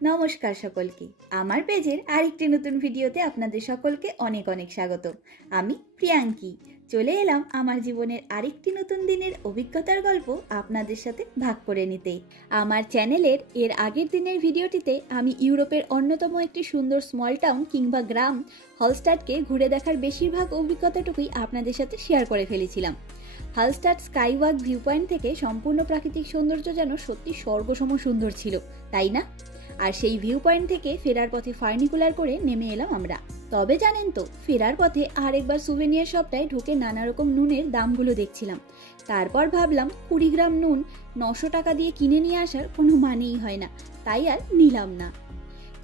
নমস্কার সকলকে, আমার পেজের আরেকটি নতুন ভিডিওতে আপনাদের সকলকে অনেক অনেক স্বাগত। আমি প্রিয়াঙ্কি চলে এলাম আমার জীবনের আরেকটি নতুন দিনের অভিজ্ঞতার গল্প আপনাদের সাথে ভাগ করে নিতে। আমার চ্যানেলের এর আগের দিনের ভিডিওটিতে আমি ইউরোপের অন্যতম একটি সুন্দর স্মল টাউন কিংবা গ্রাম হলস্টাডকে ঘুরে দেখার বেশিরভাগ অভিজ্ঞতাটুকুই আপনাদের সাথে শেয়ার করে ফেলেছিলাম। হলস্টাড স্কাইওয়াক ভিউ পয়েন্ট থেকে সম্পূর্ণ প্রাকৃতিক সৌন্দর্য যেন সত্যি স্বর্গসম সুন্দর ছিল, তাই না? আর সেই ভিউ পয়েন্ট থেকে ফেরার পথে ফার্নিকুলার করে নেমে এলাম আমরা। তবে জানেন তো, ফেরার পথে আরেকবার সুভেনিয়ার শপটায় ঢুকে নানা রকম নুনের দামগুলো দেখছিলাম। তারপর ভাবলাম 20 গ্রাম নুন 900 টাকা দিয়ে কিনে নিয়ে আসার কোনো মানেই হয় না, তাই আর নিলাম না।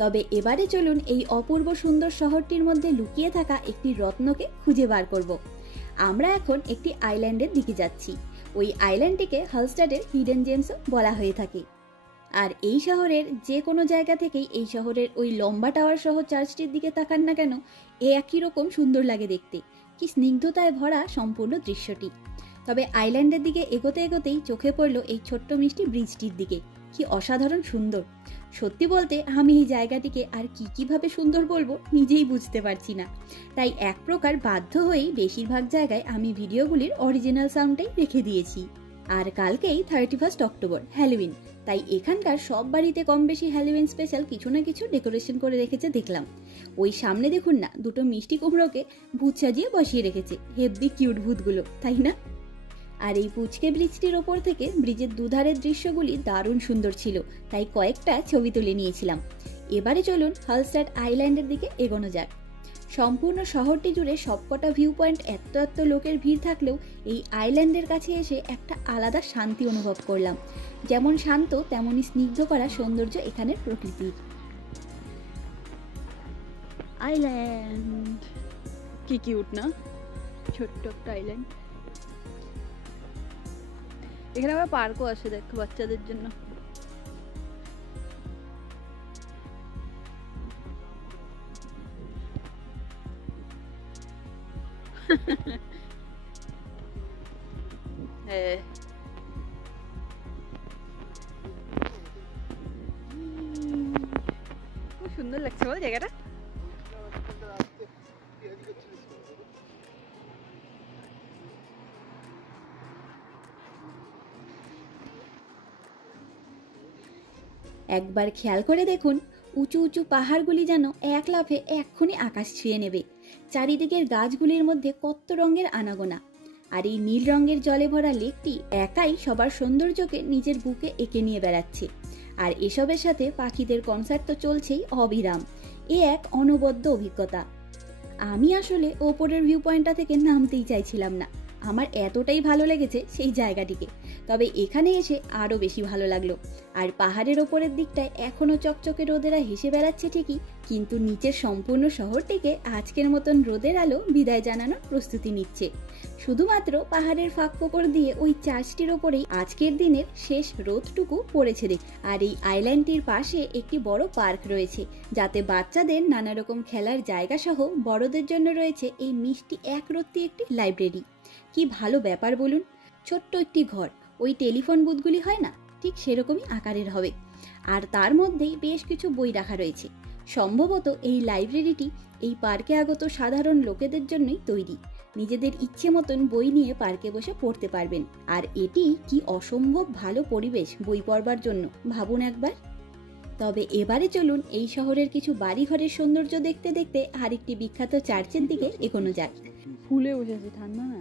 তবে এবারে চলুন এই অপূর্ব সুন্দর শহরটির মধ্যে লুকিয়ে থাকা একটি রত্নকে খুঁজে বার করব। আমরা এখন একটি আইল্যান্ডের দিকে যাচ্ছি। ওই আইল্যান্ডটিকে হলস্টাডের হিডেন জেমসও বলা হয়ে থাকে। আর এই শহরের যে কোনো জায়গা থেকেই এই শহরের ওই লম্বা টাওয়ার সহ চার্চটির দিকে তাকান না কেন, একই রকম সুন্দর লাগে দেখতে। কি স্নিগ্ধতায় ভরা সম্পূর্ণ দৃশ্যটি। তবে আইল্যান্ডের দিকে এগোতে এগোতেই চোখে পড়ল এই ছোট্ট মিষ্টি ব্রিজটির দিকে। কি অসাধারণ সুন্দর! সত্যি বলতে আমি এই জায়গাটিকে আর কিভাবে সুন্দর বলবো নিজেই বুঝতে পারছি না। তাই এক প্রকার বাধ্য হয়েই বেশিরভাগ জায়গায় আমি ভিডিওগুলির অরিজিনাল সাউন্ডটাই রেখে দিয়েছি। আর কালকেই 31 অক্টোবর, হ্যালোউইন। তাই এখানকার সব বাড়িতে কম বেশি হ্যালোউইন স্পেশাল কিছু না কিছু ডেকোরেশন করে রেখেছে দেখলাম। ওই সামনে দেখুন না, দুটো মিষ্টি কুমড়োকে ভূত সাজিয়ে বসিয়ে রেখেছে। হেব্বি কিউট ভূতগুলো, তাই না? আর এই পুচকে ব্রিজটির ওপর থেকে ব্রিজের দুধারের দৃশ্যগুলি দারুণ সুন্দর ছিল, তাই কয়েকটা ছবি তুলে নিয়েছিলাম। এবারে চলুন হলস্টাড আইল্যান্ডের দিকে এগোনো যাক। সম্পূর্ণ শহরটি জুড়ে সবকটা ভিউ পয়েন্ট এত লোকের ভিড় থাকলেও এই আইল্যান্ডের কাছে এসে একটা আলাদা শান্তি অনুভব করলাম। যেমন শান্ত তেমনই স্নিগ্ধ করা সৌন্দর্য এখানের প্রকৃতির। আইল্যান্ড কি কিউট না, ছোট্ট একটা আইল্যান্ড। এখানে আবার পার্কও আছে, দেখো বাচ্চাদের জন্য। খুব সুন্দর লাগছে বল জায়গাটা। একবার খেয়াল করে দেখুন, উঁচু উঁচু পাহাড়গুলি যেন এক লাফে এক্ষুনি আকাশ ছুঁয়ে নেবে। চারিদিকের গাছগুলির মধ্যে কত রঙের আনাগোনা। আর এই নীল রঙের জলে ভরা লেকটি একাই সবার সৌন্দর্যকে নিজের বুকে এঁকে নিয়ে বেড়াচ্ছে। আর এসবের সাথে পাখিদের কনসার্ট তো চলছেই অবিরাম। এ এক অনবদ্য অভিজ্ঞতা। আমি আসলে ওপরের ভিউ পয়েন্টটা থেকে নামতেই চাইছিলাম না, আমার এতটাই ভালো লেগেছে সেই জায়গাটিকে। তবে এখানে এসে আরও বেশি ভালো লাগলো। আর পাহাড়ের ওপরের দিকটায় এখনো চকচকে রোদেরা হেসে বেড়াচ্ছে ঠিকই, কিন্তু নিচের সম্পূর্ণ শহরটিকে আজকের মতন রোদের আলো বিদায় জানানোর প্রস্তুতি নিচ্ছে। শুধুমাত্র পাহাড়ের ফাঁক ফোকর দিয়ে ওই চার্চটির ওপরেই আজকের দিনের শেষ রোদটুকু পড়েছে দেখ। আর এই আইল্যান্ডটির পাশে একটি বড় পার্ক রয়েছে, যাতে বাচ্চাদের নানা রকম খেলার জায়গা সহ বড়দের জন্য রয়েছে এই মিষ্টি একরত্তি একটি লাইব্রেরি। কি ভালো ব্যাপার বলুন! ছোট্ট একটি ঘর, ওই টেলিফোন বুথগুলি হয় না, ঠিক সেরকমই আকারের হবে। আর তার মধ্যেই বেশ কিছু বই রাখা রয়েছে। সম্ভবত এই লাইব্রেরিটি এই পার্কে আগত সাধারণ লোকেদের জন্যই তৈরি। নিজেদের ইচ্ছে মতন বই নিয়ে পার্কে বসে পড়তে পারবেন। আর এটি কি অসম্ভব ভালো পরিবেশ বই পড়বার জন্য, ভাবুন একবার। তবে এবারে চলুন এই শহরের কিছু বাড়িঘরের সৌন্দর্য দেখতে দেখতে আরেকটি বিখ্যাত চার্চের দিকে এগোনো যাক। ফুলে বসেছে, ঠান্ডা না?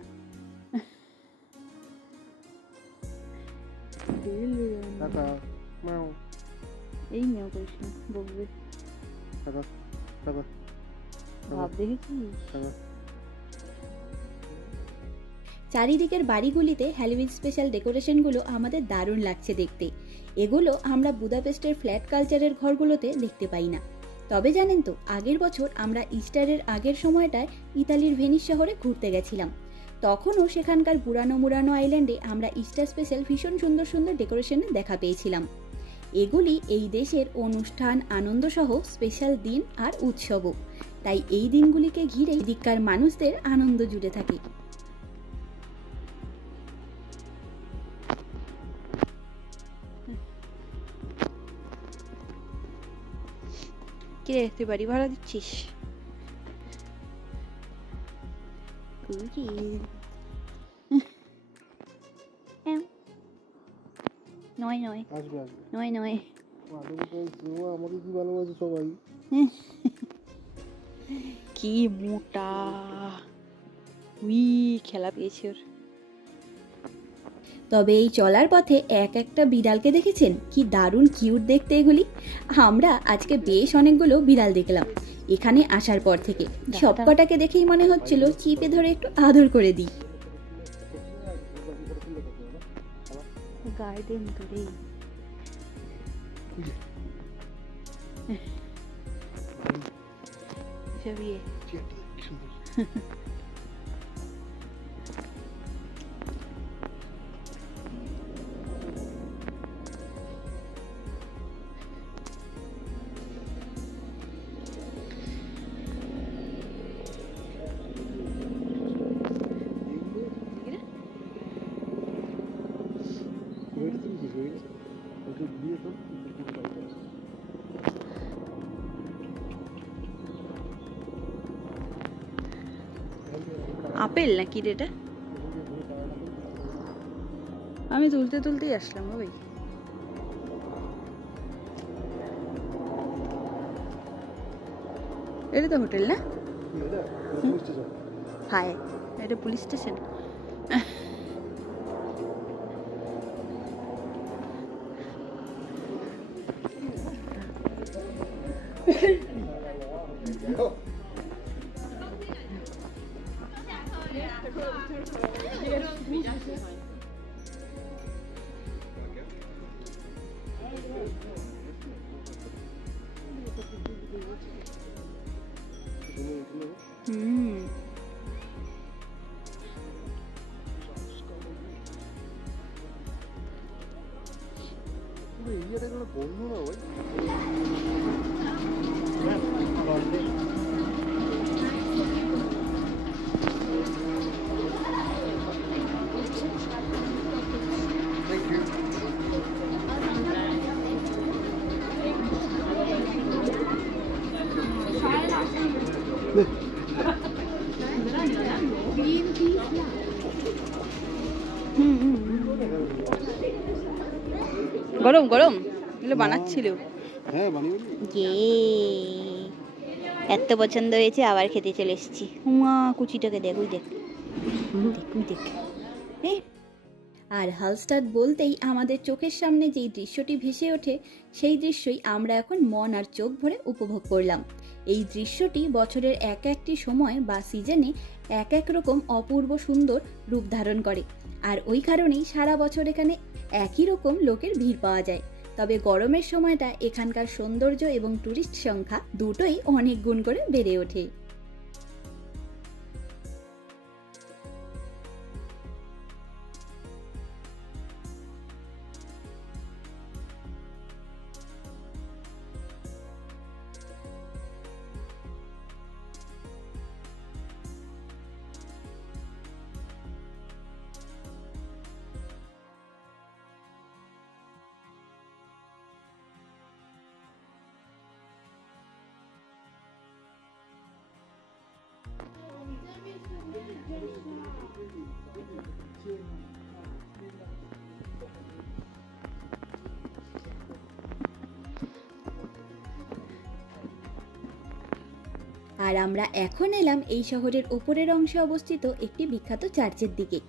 এই মেও করিস না, বকবে। ভাব দেখেছিস? চারিদিকের বাড়িগুলিতে হ্যালোউইন স্পেশাল ডেকোরেশনগুলো আমাদের দারুণ লাগছে দেখতে। এগুলো আমরা বুদাপেস্টের ফ্ল্যাট কালচারের ঘরগুলোতে দেখতে পাই না। তবে জানেন তো, আগের বছর আমরা ইস্টারের আগের সময়টায় ইতালির ভেনিস শহরে ঘুরতে গেছিলাম। তখনও সেখানকার পুরানো আইল্যান্ডে আমরা ইস্টার স্পেশাল ভীষণ সুন্দর সুন্দর ডেকোরেশনের দেখা পেয়েছিলাম। এগুলি এই দেশের অনুষ্ঠান আনন্দ সহ স্পেশাল দিন আর উৎসবও। তাই এই দিনগুলিকে ঘিরে এদিককার মানুষদের আনন্দ জুড়ে থাকে। কি রে, তুই বাড়ি ভাড়া দিচ্ছিস? নয় নয় আসবে আসবে নয় নয় আমাকে কি ভালোবাসে সবাই। কি মোটা, উই খেলা পেয়েছে ওর। তবে এই চলার পথে এক একটা বিড়ালকে দেখেছেন? কি দারুণ কিউট দেখতে এগুলি। আমরা আজকে বেশ অনেকগুলো বিড়াল দেখলাম এখানে আসার পর থেকে। সবকটাকে দেখেই মনে হচ্ছিল চিপে ধরে একটু আদর করে দিই। গার্ডেন তো রে। চবিয়ে আপেল নাকি রে এটা? আমি তুলতে তুলতেই আসলাম ভাই। এটা তো হোটেল না? হায়, এটা পুলিশ স্টেশন। বন্ধু না ভাই। গরম গরম এগুলো বানাচ্ছিল। হ্যাঁ বানিয়ে এত পছন্দ হয়েছে আবার খেতে চলে এসেছি। মা কুচিটাকে দেখ, ওই দেখ দেখ। আর হালস্টাড বলতেই আমাদের চোখের সামনে যেই দৃশ্যটি ভেসে ওঠে সেই দৃশ্যই আমরা এখন মন আর চোখ ভরে উপভোগ করলাম। এই দৃশ্যটি বছরের এক একটি সময় বা সিজনে এক এক রকম অপূর্ব সুন্দর রূপ ধারণ করে, আর ওই কারণেই সারা বছর এখানে একই রকম লোকের ভিড় পাওয়া যায়। তবে গরমের সময়টা এখানকার সৌন্দর্য এবং টুরিস্ট সংখ্যা দুটোই অনেক গুণ করে বেড়ে ওঠে। আর আমরা এখন এলাম এই শহরের উপরের অংশে অবস্থিত একটি বিখ্যাত চার্চের দিকে।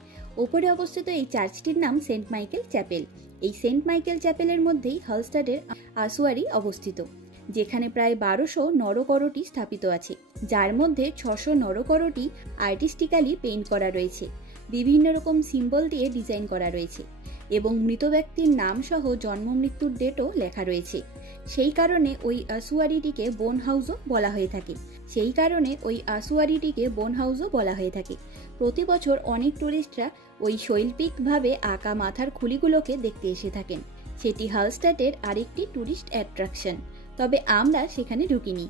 ওপরে অবস্থিত এই চার্চটির নাম সেন্ট মাইকেল চ্যাপেল। এই সেন্ট মাইকেল চ্যাপেলের মধ্যেই হালস্টাডের আসুয়ারি অবস্থিত, যেখানে প্রায় 1200 নরকরটি স্থাপিত আছে, যার মধ্যে 600 নরকরটি আর্টিস্টিক্যালি পেইন্ট করা রয়েছে, বিভিন্ন রকম সিম্বল দিয়ে ডিজাইন করা রয়েছে এবং মৃত ব্যক্তির নাম সহ জন্ম মৃত্যুর ডেটও লেখা রয়েছে। সেই কারণে ওই আসুয়ারিটিকে বোন হাউসও বলা হয়ে থাকে। প্রতি বছর অনেক টুরিস্টরা ওই শৈল্পিকভাবে আঁকা মাথার খুলিগুলোকে দেখতে এসে থাকেন। সেটি হালস্টাডের আরেকটি টুরিস্ট অ্যাট্রাকশন, তবে আমরা সেখানে ঢুকিনি।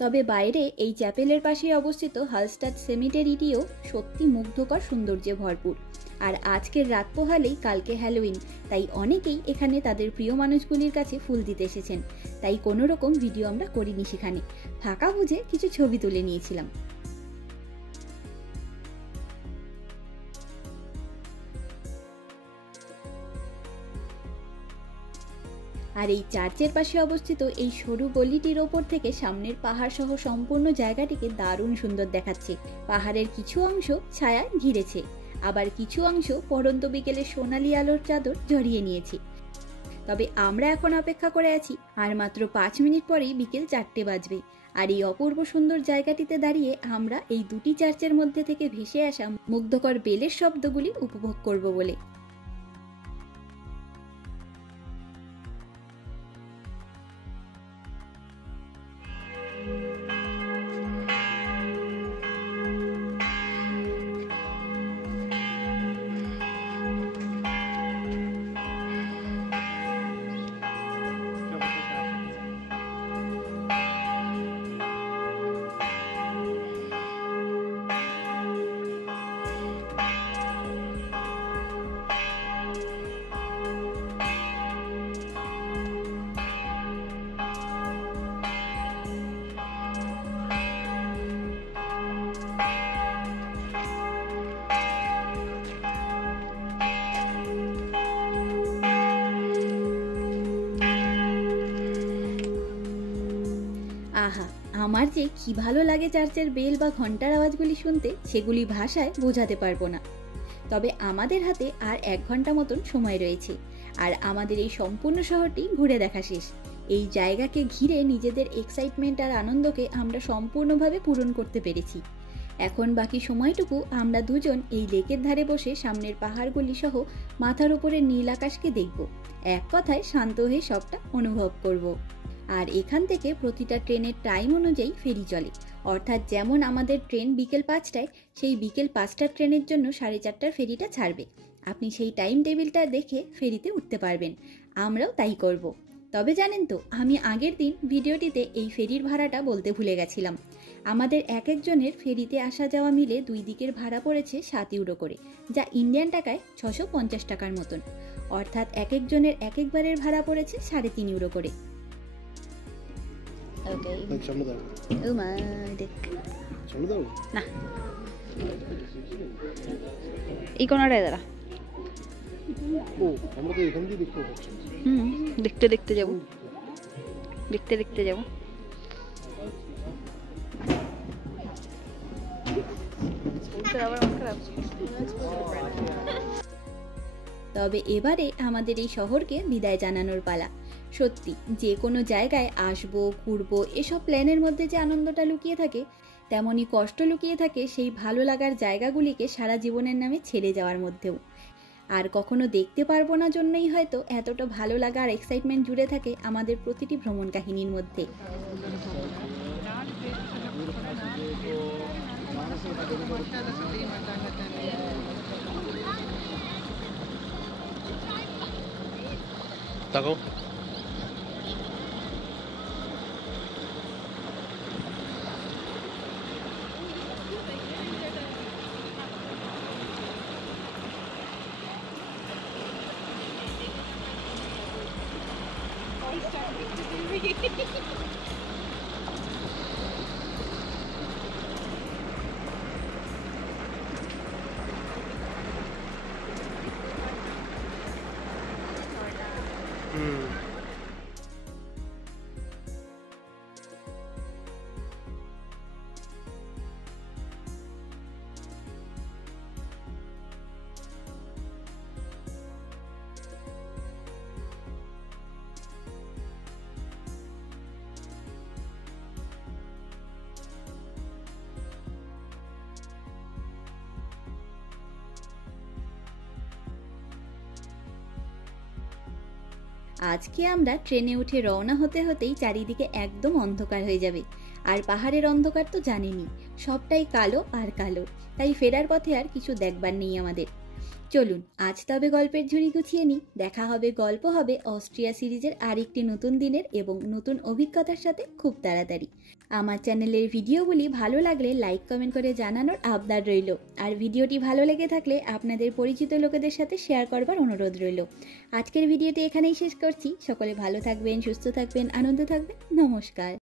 তবে বাইরে এই চ্যাপেলের পাশে অবস্থিত হালস্টাড সেমিটেরিটিও সত্যি মুগ্ধকর সৌন্দর্যে ভরপুর। আর আজকের রাত পোহালেই কালকে হ্যালোউইন, তাই অনেকেই এখানে তাদের প্রিয় মানুষগুলির কাছে ফুল দিতে এসেছেন। তাই কোনো রকম ভিডিও আমরা করিনি সেখানে, ফাঁকা বুঝে কিছু ছবি তুলে নিয়েছিলাম। আর এই চার্চের পাশে অবস্থিত এই সরু গলিটির ওপর থেকে সামনের পাহাড় সহ সম্পূর্ণ জায়গাটিকে দারুণ সুন্দর দেখাচ্ছে। পাহাড়ের কিছু অংশ ছায়া ঘিরেছে, আবার কিছু অংশ পড়ন্ত বিকেলে সোনালি আলোর চাদর জড়িয়ে নিয়েছে। তবে আমরা এখন অপেক্ষা করে আছি, আর মাত্র 5 মিনিট পরেই বিকেল 4টে বাজবে। আর এই অপূর্ব সুন্দর জায়গাটিতে দাঁড়িয়ে আমরা এই দুটি চার্চের মধ্যে থেকে ভেসে আসা মুগ্ধকর বেলের শব্দগুলি উপভোগ করব বলে। আহা, আমার যে কি ভালো লাগে চার্চের বেল বা ঘন্টার আওয়াজগুলি শুনতে, সেগুলি ভাষায় বোঝাতে পারবো না। তবে আমাদের হাতে আর 1 ঘন্টা মতন সময় রয়েছে, আর আমাদের এই সম্পূর্ণ শহরটি ঘুরে দেখা শেষ। এই জায়গাকে ঘিরে নিজেদের এক্সাইটমেন্ট আর আনন্দকে আমরা সম্পূর্ণভাবে পূরণ করতে পেরেছি। এখন বাকি সময়টুকু আমরা দুজন এই লেকের ধারে বসে সামনের পাহাড়গুলি সহ মাথার উপরে নীল আকাশকে দেখব, এক কথায় শান্ত হয়ে সবটা অনুভব করব। আর এখান থেকে প্রতিটা ট্রেনের টাইম অনুযায়ী ফেরি চলে, অর্থাৎ যেমন আমাদের ট্রেন বিকেল 5টায়, সেই বিকেল 5টার ট্রেনের জন্য 4:30টার ফেরিটা ছাড়বে। আপনি সেই টাইম টেবিলটা দেখে ফেরিতে উঠতে পারবেন, আমরাও তাই করব। তবে জানেন তো, আমি আগের দিন ভিডিওটিতে এই ফেরির ভাড়াটা বলতে ভুলে গেছিলাম। আমাদের এক একজনের ফেরিতে আসা যাওয়া মিলে 2 দিকের ভাড়া পড়েছে 7 ইউরো করে, যা ইন্ডিয়ান টাকায় 650 টাকার মতন। অর্থাৎ এক একজনের এক একবারের ভাড়া পড়েছে 3.5 ইউরো করে। ওকে, সামনে দাও, ও মা দেখ, সামনে দাও না এই কোণাটায় দাঁড়া। ও, আমরা তো এখান দিয়ে দেখতে পাচ্ছি। দেখতে দেখতে যাবো, দেখতে দেখতে যাবো। তবে এবারে আমাদের এই শহরকে বিদায় জানানোর পালা। সত্যি যে কোনো জায়গায় আসবো, ঘুরবো, এসব প্ল্যানের মধ্যে যে আনন্দটা লুকিয়ে থাকে, তেমনই কষ্ট লুকিয়ে থাকে সেই ভালো লাগার জায়গাগুলিকে সারা জীবনের নামে ছেড়ে যাওয়ার মধ্যেও। আর কখনো দেখতে পারবো না জন্যই হয়তো এতটা ভালো লাগা আর এক্সাইটমেন্ট জুড়ে থাকে আমাদের প্রতিটি ভ্রমণ কাহিনীর মধ্যে। তাকাও। আজকে আমরা ট্রেনে উঠে রওনা হতে হতেই চারিদিকে একদম অন্ধকার হয়ে যাবে। আর পাহাড়ের অন্ধকার তো জানেনই, সবটাই কালো আর কালো, তাই ফেরার পথে আর কিছু দেখবার নেই আমাদের। চলুন আজ তবে গল্পের ঝুড়ি গুছিয়ে নিই। দেখা হবে, গল্প হবে অস্ট্রিয়া সিরিজের আরেকটি নতুন দিনের এবং নতুন অভিজ্ঞতার সাথে খুব তাড়াতাড়ি। আমার চ্যানেলের ভিডিওগুলি ভালো লাগলে লাইক কমেন্ট করে জানানোর আবদার রইল। আর ভিডিওটি ভালো লেগে থাকলে আপনাদের পরিচিত লোকেদের সাথে শেয়ার করবার অনুরোধ রইল। আজকের ভিডিওটি এখানেই শেষ করছি। সকলে ভালো থাকবেন, সুস্থ থাকবেন, আনন্দ থাকবেন। নমস্কার।